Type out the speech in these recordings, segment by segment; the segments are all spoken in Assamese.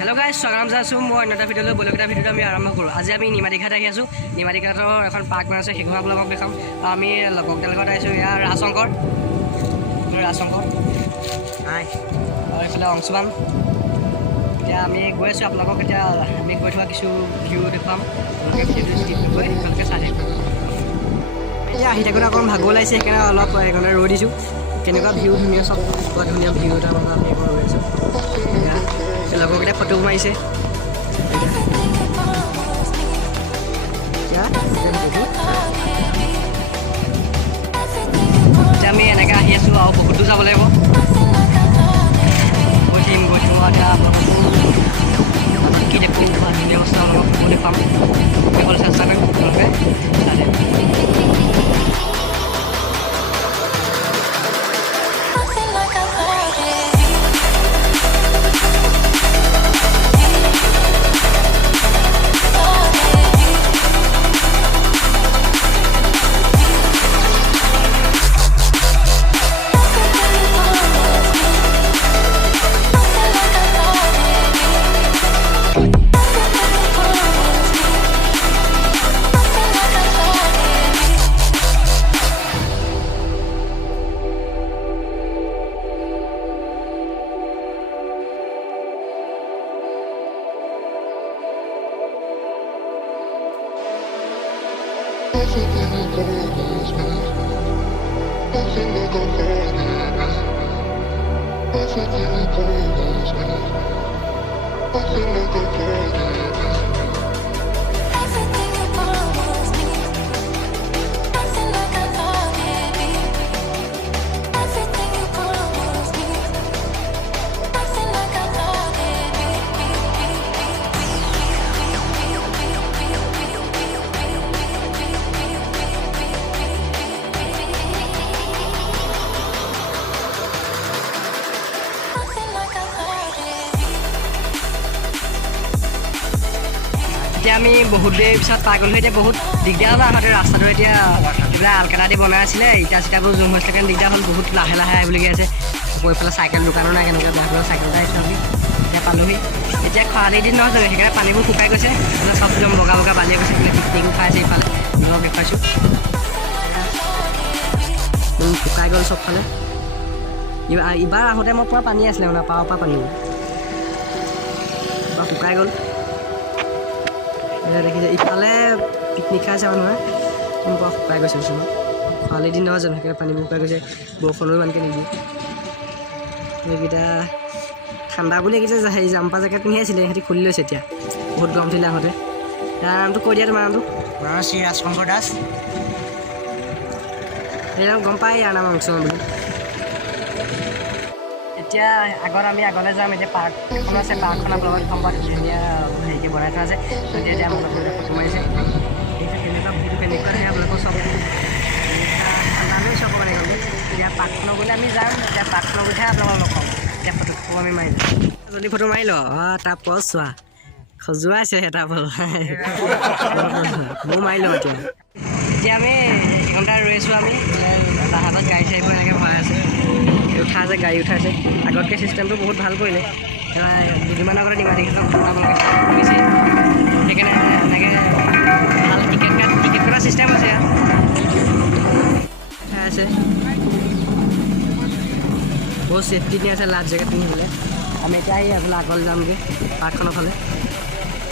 हेलो गाइस स्वागतम जाइছোঁ মই অন্যটা ভিডিঅ'লৈ বলকেইটা ভিডিঅ'টো আমি আৰম্ভ কৰোঁ। আজি আমি নিমাতীঘাট আহি আছোঁ। নিমাতীঘাটৰ এখন পাৰ্ক বনাইছে, সেইখন আপোনালোকক দেখাম। আমি লগৰকেইটাৰ লগত আহিছোঁ। ইয়াৰ ৰাজশংকৰ হাই আৰু এইফালে অংশুমান। এতিয়া আমি গৈ আছোঁ, আপোনালোকক এতিয়া আমি গৈ থকা কিছু ভিউ দেখুৱাম। ভিডিঅ'টো স্কিপ নকৰি ভালকৈ চাই থাকিব। এতিয়া আহি থাকোঁতে অকণ ভাগৰ লাগিছে, সেইকাৰণে অলপ এইকাৰণে ৰৈ দিছোঁ। কেনেকুৱা ভিউ ধুনীয়া, চব বৰ ধুনীয়া ভিউ এটা মানে আমি ৰৈ আছোঁ। লগৰকেইটাই ফটো মাৰিছে। এতিয়া আমি এনেকৈ আহি আছোঁ আৰু বহুত দূৰ যাব লাগিব। গৈ থাকিম এতিয়া আপোনালোকক কি দেখোঁ ধুনীয়া অৱস্থা অলপ দেখুৱাম। কেৱল চেষ্টা কৰিম আপোনালোকে চাই এতিয়া আমি বহুত দেৰি পিছত পাই গ'লোঁ। এতিয়া বহুত দিগদাৰ হ'ল। আগতে ৰাস্তাটো এতিয়া এইবিলাক আলকাটা দি বনাই আছিলে, ইটা চিটাবোৰ জুম হৈছিলে কাৰণে দিগদাৰ হ'ল। বহুত লাহে লাহে আহিবলগীয়া আছে। আকৌ এইফালে চাইকেল দোকানো নাই, কেনেকৈ বাহিৰৰ চাইকেল এটা আহিছোঁ আমি। এতিয়া পালোহি। এতিয়া খৰালি দিন নহয় জানো, সেইকাৰণে পানীবোৰ শুকাই গৈছে। এইফালে চব একদম বগা বগা বালিয়ে গৈছে। এইফালে পিকনিকো খাই আছে। ইফালে ধৰক দেখুৱাইছোঁ শুকাই গ'ল চবফালে। ইবাৰ আহোঁতে মই পূৰা পানী আছিলে মানে, পাৰৰ পৰা পানী এবাৰ শুকাই গ'ল। দেখিছে ইফালে পিকনিক খাইছে মানুহে, পৰা শুকাই গৈছে ওচৰত। খৰালি দিন নহয় জানো, সেইকাৰণে পানীবোৰ শুকাই গৈছে। বৰষুণো ইমানকৈ নিদিয়ে। সেইকেইটা ঠাণ্ডা বুলি দেখিছে, হেৰি জাম্পা জেকেট পিন্ধি আছিলে, সিহঁতি খুলি লৈছে এতিয়া। বহুত গৰম উঠিলে আহোঁতে। ইয়াৰ নামটো কৈ দিয়া, তোমাৰ নামটো? শ্ৰী ৰাজশংকৰ দাস। সেই নাম গম পায়, ইয়াৰ নাম অংশুমান বুলি। এতিয়া আমি আগলৈ যাম। এতিয়া পাৰ্ক এখন আছে, পাৰ্কখন আপোনালোকক গম পাওঁ, ধুনীয়া হেৰিকৈ বনাই থোৱা আছে। এতিয়া আপোনালোকে ফটো মাৰিছে। কেনেকুৱা ভিউ কেনেকুৱা আহে আপোনালোকৰ চব ঠাণ্ডা লৈ চব মানে গ'লে। এতিয়া পাৰ্কখনৰ গ'লে আমি যাম। এতিয়া পাৰ্কখনৰ গৈহে আপোনালোকক লগ পাম। এতিয়া ফটো আমি মাৰি যাম। যদি ফটো মাৰি ল তাৰ পজ চোৱা খজুৱাইছে এটা পল ময়ো মাৰি লওঁ। এতিয়া আমি এঘণ্টা ৰৈ আছোঁ। আমি তাহাঁতত গাড়ী চাড়ীবোৰ এনেকৈ ভৰাই আছে, উঠা আছে, গাড়ী উঠাইছে। আগতকৈ চিষ্টেমটো বহুত ভাল কৰিলে। দুদিনমানৰ আগতে নিমাতীঘাটত কৰিছে, সেইকাৰণে এনেকৈ ভাল টিকেট কটা চিষ্টেম আছে। ইয়াত উঠাই আছে, বহুত ছেফটি দি আছে, লাইফ জেকেট পিন্ধিবলৈ। আমি এতিয়া এইফালে আগলৈ যামগৈ, পাৰ্কখনৰ ফালে।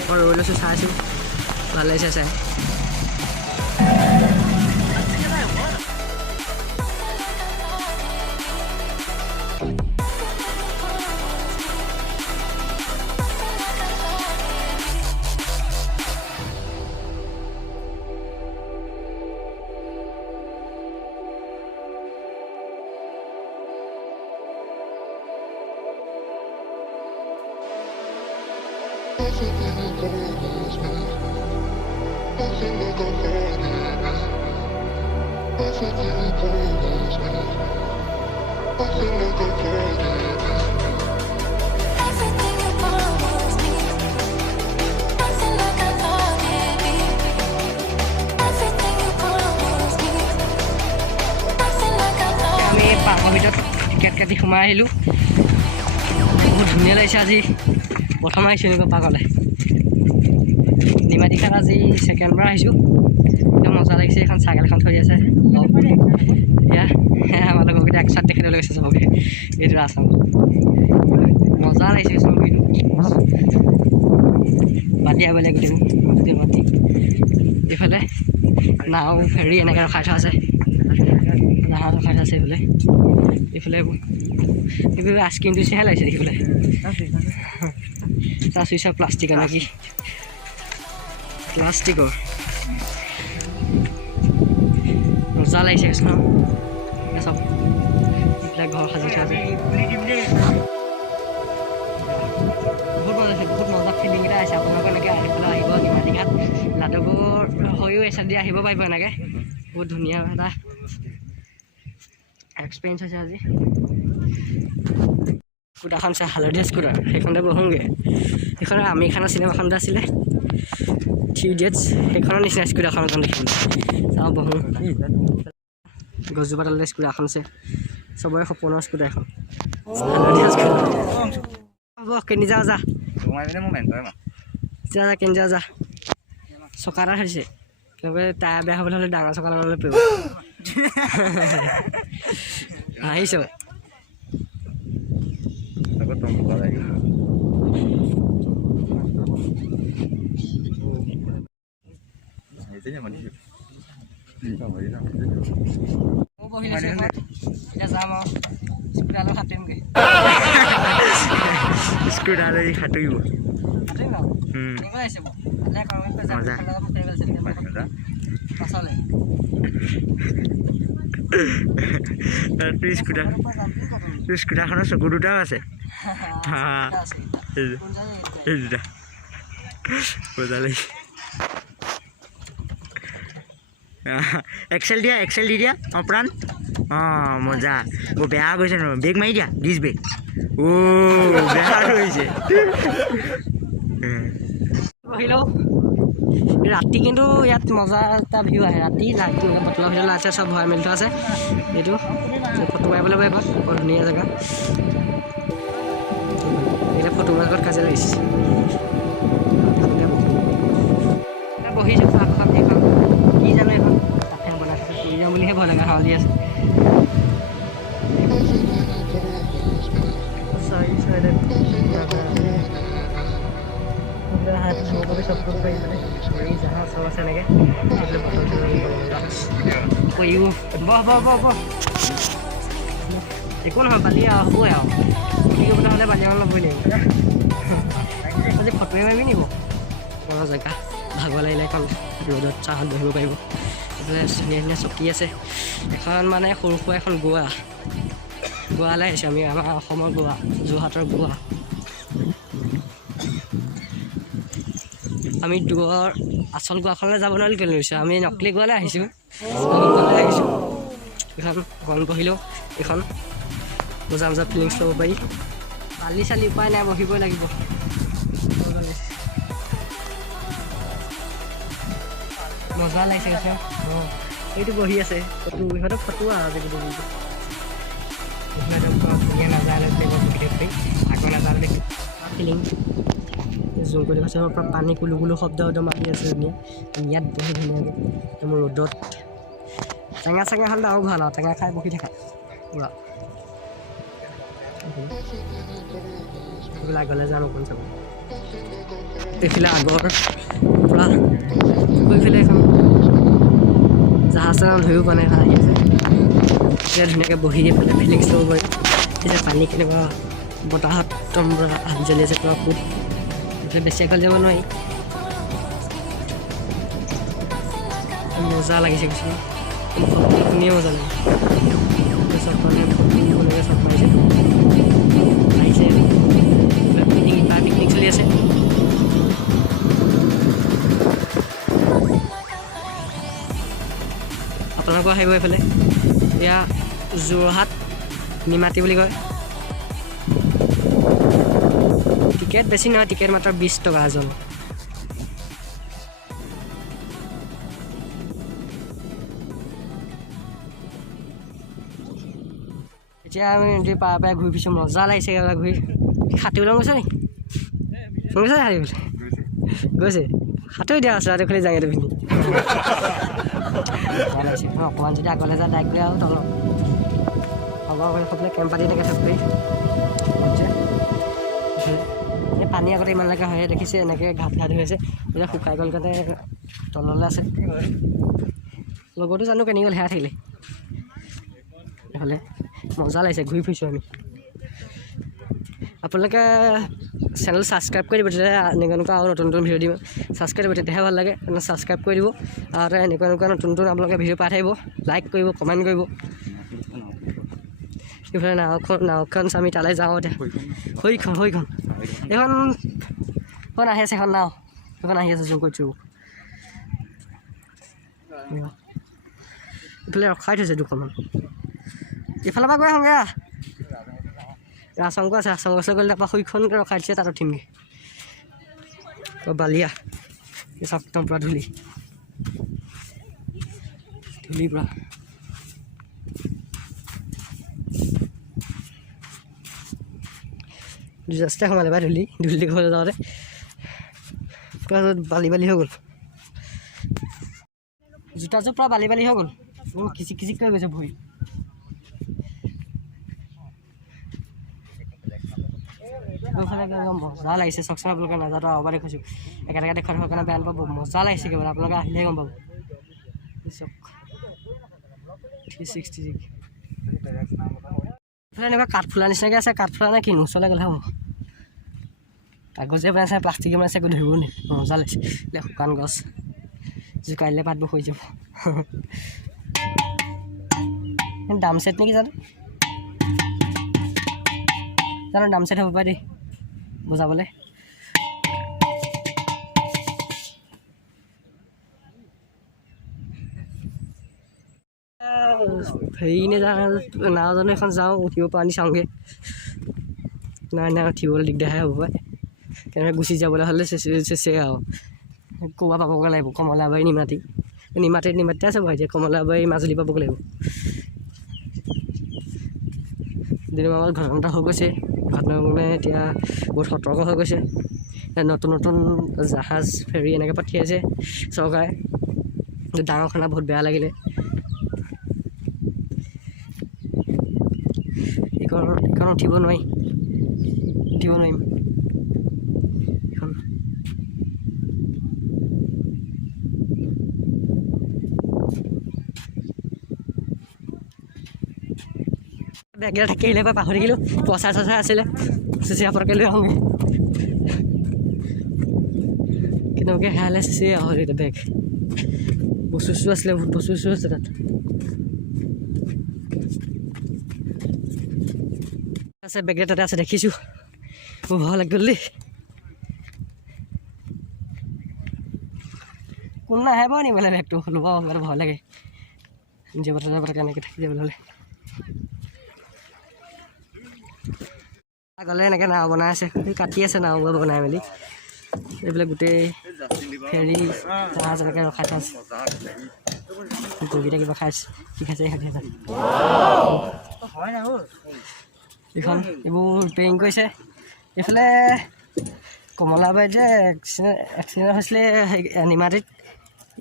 মই ৰৈ লৈছোঁ, চাইছোঁ, ভাল লাগিছে চাই। পাৰ্কৰ ভিতৰত টিকেট কাটি সোমাই আহিলোঁ। বহুত ধুনীয়া লাগিছে আজি প্ৰথম আহিছোঁ নেকি পাকলে নিমাতী ঘাট আজি ছেকেণ্ডবাৰ আহিছোঁ একদম মজা লাগিছে এখন চাইকেল এখন থৈ আছে এতিয়া আমাৰ লগৰকেইটা একচাত তেখেতলৈ গৈছে চবকে এইটো আছাম মজা লাগিছে চবকেইটো মাটি আগলৈ গোটেই মাটি এইফালে নাও ফেৰী এনেকৈ ৰখাই থোৱা আছে জাহাজ ৰখাই থোৱা আছে এইফালে এইফালে আইচক্ৰীমটো চিহে লাগিছে দেখিবলৈ চা চুইচা প্লাষ্টিকৰ নেকি প্লাষ্টিকৰ মজা লাগিছে কিছুমান চব এইবিলাক ঘৰ সাজি থোৱা আছে বহুত মজা ফিলিং এটা আছে আপোনালোকে এনেকৈ আহি পেলাই আহিব নিমাতী ঘাট লাডুবোৰ হৈও এচাইডে আহিব পাৰিব এনেকৈ বহুত ধুনীয়া এটা এক্সপিৰিয়েঞ্চ হৈছে আজি স্কুটাৰখন আছে হালধীয়া স্কুটাৰ সেইখনতে বহোঁগৈ সেইখন আমিৰ খানৰ চিনেমাখন যে আছিলে 3 Idiots সেইখনৰ নিচিনা স্কুটাৰখন এখন দেখিবলৈ চাওঁ বহোঁ গছজোপা তলতে স্কুটাৰখন আছে চবৰে সপোনৰ স্কুটাৰ এখন হালধীয়া স্কুটাৰ বহ কেনি যাওঁ যা যা কেনি যাওঁ যা চকা এটা হৈছে কিয় টায়াৰ বেয়া হ'বলৈ হ'লে ডাঙৰ চকা লগাবলৈ পাৰিব আহিছ যাম আৰু স্কুটাৰলৈ সাঁতুৰিমগৈ স্কুটাৰলৈ সাঁতুৰিব স্কুটাৰখনৰ চকু দুটাও আছে এই দুটা মজা লাগিছে এক্সেল দি দিয়া অঁ প্ৰাণ অঁ মজা বেয়া গৈছে ন বেগ মাৰি দিয়া ডিছ বেগ বেয়া হৈছে ৰাতি কিন্তু ইয়াত মজা এটা ভিউ আহে ৰাতি বটলা ভিতৰত আছে চব ভৰাই মেলি থোৱা আছে এইটো ফটো মাৰিবলৈ পাৰিব বৰ ধুনীয়া জেগা এতিয়া ফটো মাৰিবত কাজিয়া লাগিছে বহিছোঁ পাকখন এইখন কি জানো এইখন তাতে বনাই থৈছে তুলি যাওঁ বুলিহে ভয় লগা হাওলি আছে জাহাজ চব আছে এনেকৈ একো নহয় বালি হ'বই আৰু ফুটিবলৈ হ'লে বালি অকণ ল'বই লাগিব আজি ফটোৱে মাৰিবি নিব মজা জেগা ভাগৰ লাগিলে কাৰণ ৰ'দত চাহত বহিব পাৰিব এইফালে ধুনীয়া ধুনীয়া চকী আছে এখন মানে সৰু সুৰা এখন গোৱালৈ আহিছোঁ আমি আমাৰ অসমৰ গোৱা যোৰহাটৰ গোৱা আমি দূৰৰ আচল গোৱাখনলৈ যাব নোৱাৰিলোঁ কেলৈ লৈছোঁ আমি নকলি গোৱালৈ আহিছোঁ এইখন অকণ বহিলোঁ এইখন মজা মজা ফিলিংছ ল'ব পাৰি বালি চালি উপায় নাই বহিবই লাগিব মজা লাগিছে কৈছে অঁ এইটো বহি আছে ফটো ইহঁতৰ ফটো আৰু ধুনীয়া নাজালে আগৰ নাজালে দেখি ফিলিং জোৰ কৰি কৈছে পৰা পানী কুলু কুলু শব্দ একদম মাতি আছে ধুনীয়া ইয়াত বহি ধুনীয়াকৈ একদম ৰ'দত টেঙা চেঙা হ'লে আৰু ভাল আৰু টেঙা খাই বহি থাকা পুৰা এইবিলাক গ'লে যাম অকণ চাব এইফালে আগৰ পৰা এইফালে এখন জাহাজ ধৰিব পৰা নাই আহি আছে এতিয়া ধুনীয়াকৈ বহি এইফালে ফিলিংছ ল'ব পাৰি এতিয়া পানী কেনেকুৱা বতাহত একদম পূৰা হাত জ্বলি আছে পূৰা ফুট এইফালে বেছি আগত যাব নোৱাৰি মজা লাগিছে কিছুমান শুনিয়ে মজা লাগে চব মানে চব পাইছে আহিছে পিকনিক চলি আছে আপোনালোকো আহিব এইফালে এয়া যোৰহাট নিমাতী বুলি কয় টিকেট বেছি নহয় টিকেট মাত্ৰ 20 টকা এজন এতিয়া আমি নদীৰ পাৰ ঘূৰি ফুৰিছোঁ মজা লাগিছে ঘূৰি সাঁতুৰিবলৈ গৈছে নি গৈছে হাৰিবলৈ গৈছে সাঁতুৰি দিয়া ৰাস্তাটো খুলি যাঙেটো পিন্ধি অকণমান যদি আগলৈ যায় ডাইক গৈ আৰু তলত হ'ব সকলোৱে কেম্প পাতি এনেকৈ থাকোঁ এই পানী আগতে ইমানলৈকে হয়ে দেখিছে এনেকৈ ঘাট ঘাট হৈ আছে এতিয়া শুকাই গ'ল কাৰণে তললৈ আছে লগতো জানো কেনি গ'ল সেয়া থাকিলে নহ'লে মজা লাগিছে ঘূৰি ফুৰিছোঁ আমি আপোনালোকে চেনেল ছাবস্ক্ৰাইব কৰি দিব তেতিয়াহে এনেকুৱা আৰু নতুন নতুন ভিডিঅ' দিব ছাবস্ক্ৰাইব দিব তেতিয়াহে ভাল লাগে ছাবস্ক্ৰাইব কৰি দিব আৰু এনেকুৱা নতুন নতুন আপোনালোকে ভিডিঅ' পাই থাকিব লাইক কৰিব কমেণ্ট কৰিব এইফালে নাওখন আমি তালৈ যাওঁ এতিয়া সেইখন এইখন আহি আছে এখন নাও সেইখন আহি আছে জোৰ কৰিছোঁ এইফালে ৰখাই থৈছে দুখনমান ইফালৰ পৰা গৈ আহোঁগৈ ৰাচংক আছে ৰাচংক গছলৈ গ'লে তাৰপৰা সেইখনকৈ ৰখাই দিছে তাত উঠিমগৈ বালিয়া চাওক একদম পূৰা ধূলি পূৰা ৰাস্তাই সোমালে বা ধূলি ঘৰলৈ যাওঁতে পূৰা বালি হৈ গ'ল জোতাযোৰ পূৰা বালি হৈ গ'ল খিচিক লৈ গৈছে ভৰি মজা লাগিছে চাওকচোন আপোনালোকে নাজানো আৰু দেখিছোঁ একেলগে দেখা দেখোৱাৰ কাৰণে বেয়া নাপাব মজা লাগিছে কেৱল আপোনালোকে আহিলেহে গম পাব চাওক 360 এইফালে এনেকুৱা কাঠফুলা নিচিনাকৈ আছে কাঠফুলা নে কিনো ওচৰলৈ গ'লে হ'ব কাগজে বনাইছে প্লাষ্টিকে বনাইছে একো ধৰিবও নে মজা লাগিছে এতিয়া শুকান গছ জোকাৰিলে পাতবোৰ হৈ যাব দাম ছেট নেকি জানো দাম ছেট হ'ব পাৰে দেই বুজাবলৈ হেৰি নে নাওজানো এখন যাওঁ উঠিব পাৰি চাওঁগৈ নাই উঠিবলৈ দিগদাৰহে হ'ব পাৰে কেনেকৈ গুচি যাবলৈ হ'লে চেচে আৰু ক'ৰবাত পাবগৈ লাগিব কমলাবাৰী নিমাতীতে আছে বাৰু এতিয়া কমলাবাৰী মাজুলী পাবগৈ লাগিব দিনৰ আগত ঘটনা এটা হৈ গৈছে ঘটনা মানে এতিয়া বহুত সতৰ্ক হৈ গৈছে নতুন জাহাজ ফেৰী এনেকৈ পঠিয়াইছে চৰকাৰে ডাঙৰ খানা বহুত বেয়া লাগিলে এইখন উঠিব নোৱাৰিম এইখন বেগেৰে থাকি আহিলে পৰা পাহৰি থাকিলোঁ পইচা চইচা আছিলে চিচিয়া পৰকৈ লৈ আহোঁগৈ কেনেকৈ হেৰালে চিচিয়ে আহোঁ এতিয়া বেগ বস্তু আছিলে বহুত বস্তু আছে তাত আছে বেগেৰে তাতে আছে দেখিছোঁ মোৰ ভয় লাগি গ'ল দেই কোন নাহে বাৰু নিবলৈ বেগটো ল'ব মানে ভয় লাগে জীৱ কেনেকৈ থাকি যাবলৈ হ'লে আগলৈ এনেকৈ নাও বনাই আছে কাটি আছে নাওবোৰ বনাই মেলি এইবিলাক গোটেই ফেৰী জাহাজ এনেকৈ ৰখাই থোৱা আছে গৰুকেইটা কিবা খাইছে কি খাইছে এইখন এইবোৰ ৰিপেয়াৰিং কৰিছে এইফালে কমলাবাৰীত যে এক্সিডেণ্ট হৈছিলে নিমাতীত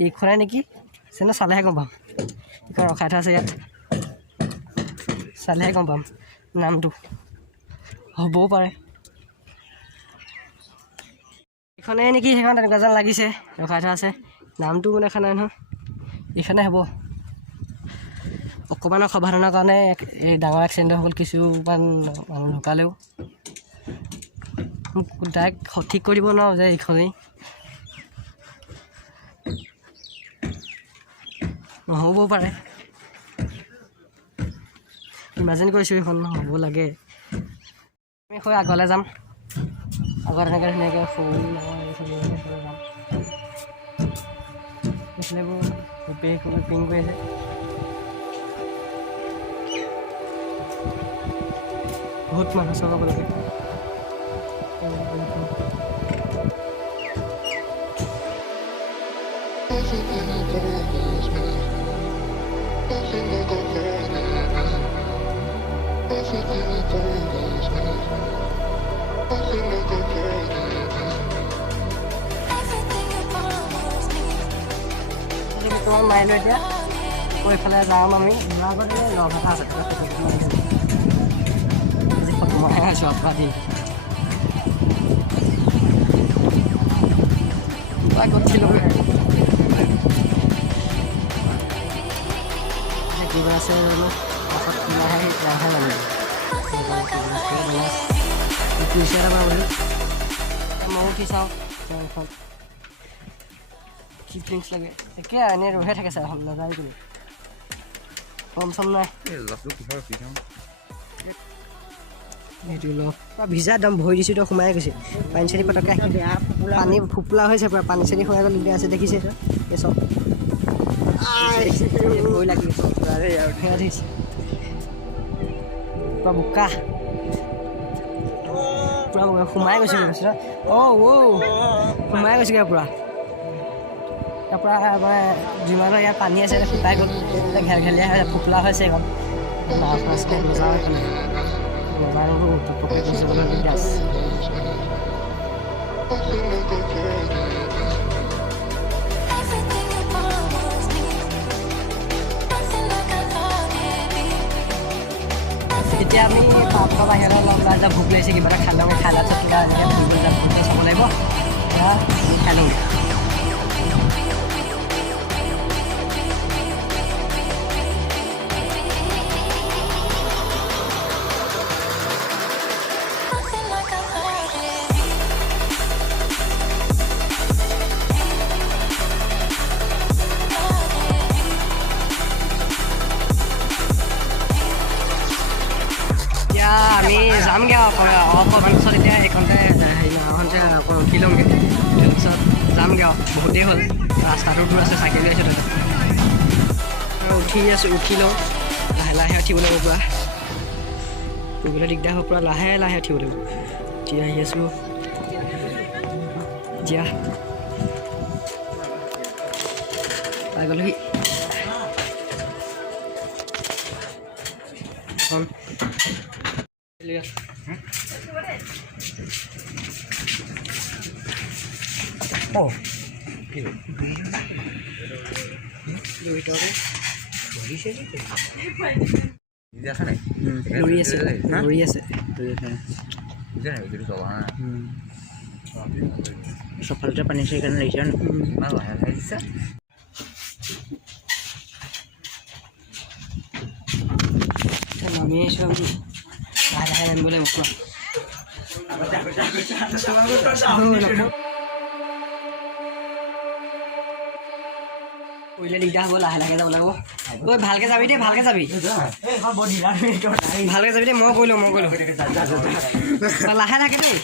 এইখনে নেকি চেনে চালেহে গম পাম এইখন ৰখাই থোৱা আছে ইয়াত চালেহে গম পাম নামটো হ'বও পাৰে এইখনে নেকি সেইখন তেনেকুৱা যেন লাগিছে ৰখাই থোৱা আছে নামটো মানে দেখা নাই নহয় এইখনে হ'ব অকণমানৰ সাৱধানৰ কাৰণে এই ডাঙৰ এক্সিডেণ্ট হৈ গ'ল কিছুমান মানুহ ঢুকালেও মোক ডাইৰেক্ট সঠিক কৰি দিব নোৱাৰোঁ যে এইখনেই নহ'বও পাৰে ইমাজিন কৰিছোঁ এইখন হ'ব লাগে আমি হৈ আগলৈ যাম আগত এনেকৈ ধুনীয়াকৈ ফুল যাম এইফালেবোৰ ৰিপেয়াৰিং কৰি আছে বহুত মানুহ চলাব লাগে I feel like I'm বৰ্তমান মাৰিলোঁ এতিয়া আকৌ এইফালে যাম আমি যোৱাৰ আগত লগ এটা আছে আজি ফটো মৰাই আছোঁ আপোনাৰ দিন গৈছিলোঁ কিবা আছে পাছত লাহে লাহে লাগিব পুলিচে এটা বুলি ময়ো উঠি চাওঁ এখন কি ফিলিংছ লাগে একে এনেই ৰহে থাকে চাই এখন নাযায় বুলি কম চম নাই সেইটো লগ ভিজা একদম ভৰি দিছোঁ তো সোমাই গৈছে পানী চানী পটককৈ পানী ফুপলা হৈছে পূৰা পানী চানী সোমাই গ'ল দিগদাৰ আছে দেখিছে এই চব ভৰি লাগি গৈছে পূৰা বোকা পূৰা সোমাই গৈছে সোমাই গৈছেগৈ পূৰা তাৰ পৰা মানে যিমানৰ ইয়াত পানী আছে শুকাই গ'ল ঘেৰঘেলীয়া হৈ ফুপলা হৈছে এখন মাছ মাছ মজা এইফালে মজাবোৰ পকে গৈছে বোলে গাছ এতিয়া আমি পাপৰ বাহিৰলৈ লগ ওলাই যাম ভোক লাগিছে কিবা এটা খাই লওঁ খাই লোৱাৰ পিছত কিবা এনেকৈ ফুৰিবলৈ যাম ফুৰিবলৈ চাব লাগিব খাই লওঁ আমি যামগৈ অকণমান পিছত এতিয়া এইখনতে হেৰি নাওখনতে উঠি লওঁগৈ তাৰপিছত যামগৈ বহুত দেৰি হ'ল ৰাস্তাটো দূৰ আছে চাইকেল লৈ আছোঁ তাতে উঠি লওঁ লাহে লাহে উঠিব লাগিব পূৰা ফুৰিবলৈ দিগদাৰ হ'ব পূৰা লাহে লাহে উঠিব লাগিব এতিয়া আহি আছোঁ এতিয়া পাই গ'লোহি এখন সফলতা পানী আছে সেইকাৰণে লাগিছে নামি আহিছোঁ আমি লাহে লাহে নামিব লাগিব কৰিলে দিগদাৰ হ'ব লাহে লাহে যাব লাগিব ঐ ভালকৈ যাবি দেই ভালকৈ যাবি ভালকৈ যাবি দেই মই কৰিলোঁ লাহে লাহে দেই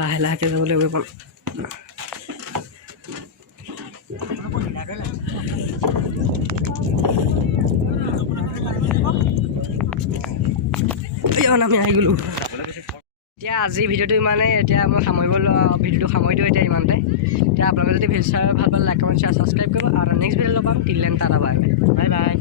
লাহে লাহেকৈ যাব লাগিব আমি আহি গ'লোঁ এতিয়া আজিৰ ভিডিঅ'টো ইমানেই এতিয়া মই ভিডিঅ'টো সামৰি দিওঁ এতিয়া ইমানতে এতিয়া আপোনালোকে যদি ভিডিঅ' চাই ভাল পালে লাইক কমেণ্ট শ্বেয়াৰ ছাবস্ক্ৰাইব কৰিব আৰু নেক্সট ভিডিঅ' লগ পাম till then tata bye bye